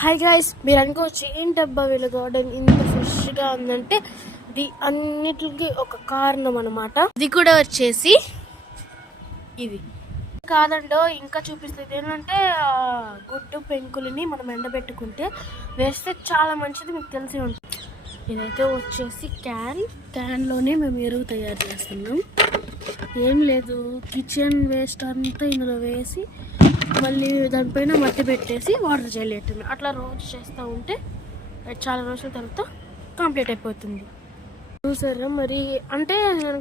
Hi guys, మీరు అనుకోవచ్చు ఏంటబ్బా వీళ్ళ గార్డెన్ ఇంత ఫ్రెష్గా ఉందంటే ఇది అన్నిటికి ఒక కారణం అనమాట. ఇది కూడా వచ్చేసి ఇది కాదండో ఇంకా చూపిస్తుంది ఏంటంటే గుడ్డు పెంకులని మనం ఎండబెట్టుకుంటే వేస్తే చాలా మంచిది, మీకు తెలిసి ఉంటుంది. ఇదైతే వచ్చేసి క్యాన్లోనే మేము ఎరువు తయారు చేస్తున్నాం. ఏం లేదు, కిచెన్ వేస్ట్ అంతా ఇందులో వేసి మళ్ళీ దానిపైన మట్టి పెట్టేసి వాటర్ చల్లేయటం. అట్లా రోజు చేస్తూ ఉంటే చాలా రోజుల తర్వాత కంప్లీట్ అయిపోతుంది. చూసారా మరి, అంటే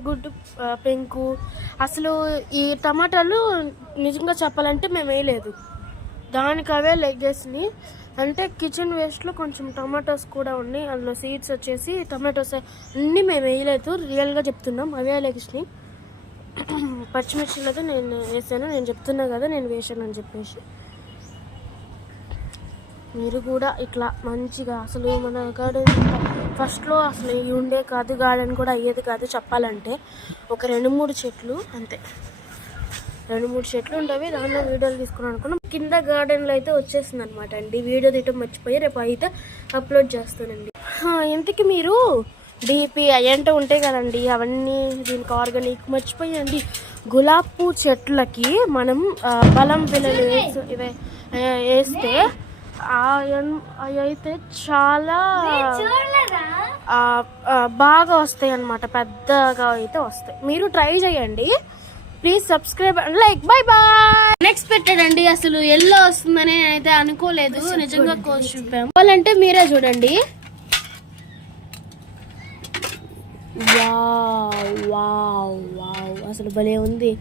గుడ్డు పెంకు అసలు ఈ టమాటాలు నిజంగా చెప్పాలంటే మేము వేయలేదు, దానికి అవే లెగ్గేసినాయి. అంటే కిచెన్ వేస్ట్లో కొంచెం టమాటోస్ కూడా ఉన్నాయి, అందులో సీడ్స్ వచ్చేసి టమాటోస్ అన్నీ మేము వేయలేదు, రియల్గా చెప్తున్నాం, అవే లెగిసినాయి. పచ్చిమిర్చిలతో నేను వేసాను, నేను చెప్తున్నా కదా నేను వేసాను అని చెప్పేసి. మీరు కూడా ఇట్లా మంచిగా అసలు మన గార్డెన్ ఫస్ట్లో అసలు ఇవి ఉండే కాదు, గార్డెన్ కూడా అయ్యేది కాదు చెప్పాలంటే. ఒక 2-3 చెట్లు అంతే, 2-3 చెట్లు ఉండేవి, దానిలో వీడియోలు తీసుకుని అనుకున్నాం. కింద గార్డెన్లో అయితే వచ్చేసింది అనమాట అండి. వీడియో తీయటం మర్చిపోయి రేపు అయితే అప్లోడ్ చేస్తానండి. ఇంతకీ మీరు డిపి అయ్యంటూ ఉంటాయి కదండి, అవన్నీ దీనికి ఆర్గానిక్ మర్చిపోయండి. గులాబీ పూ చెట్లకి మనం బలం పిల్లలు ఇవే వేస్తే అవి అయితే చాలా బాగా వస్తాయి అన్నమాట, పెద్దగా అయితే వస్తాయి. మీరు ట్రై చేయండి, please subscribe and like. Bye bye. Unexpected అండి, అసలు ఎల్లో వస్తుందని అయితే అనుకోలేదు, నిజంగా కోసి చూపాము. వాళ్ళంటే మీరే చూడండి. వావ్ వావ్ వావ్, అసలు భలే ఉంది.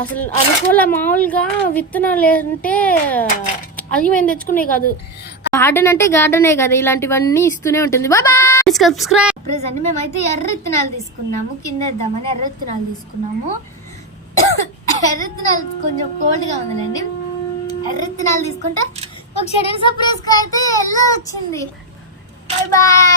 అసలు అనుకోలే, మామూలుగా విత్తనాలు అంటే అవి మేము తెచ్చుకునే కాదు, గార్డెన్ అంటే గార్డెనే కదా, ఇలాంటివన్నీ ఇస్తూనే ఉంటుంది. Bye bye, subscribe. ప్రెజెంట్ మేమైతే ఎర్ర విత్తనాలు తీసుకున్నాము, కింద వేద్దామని ఎర్ర విత్తనాలు తీసుకున్నాము. ఎర్ర విత్తనాలు కొంచెం కోల్డ్గా ఉందండి. ఎర్ర విత్తనాలు తీసుకుంటే ఒక షెడ్యూల్ సర్ప్రైజ్ అయితే ఎల్లో వచ్చింది. Bye bye.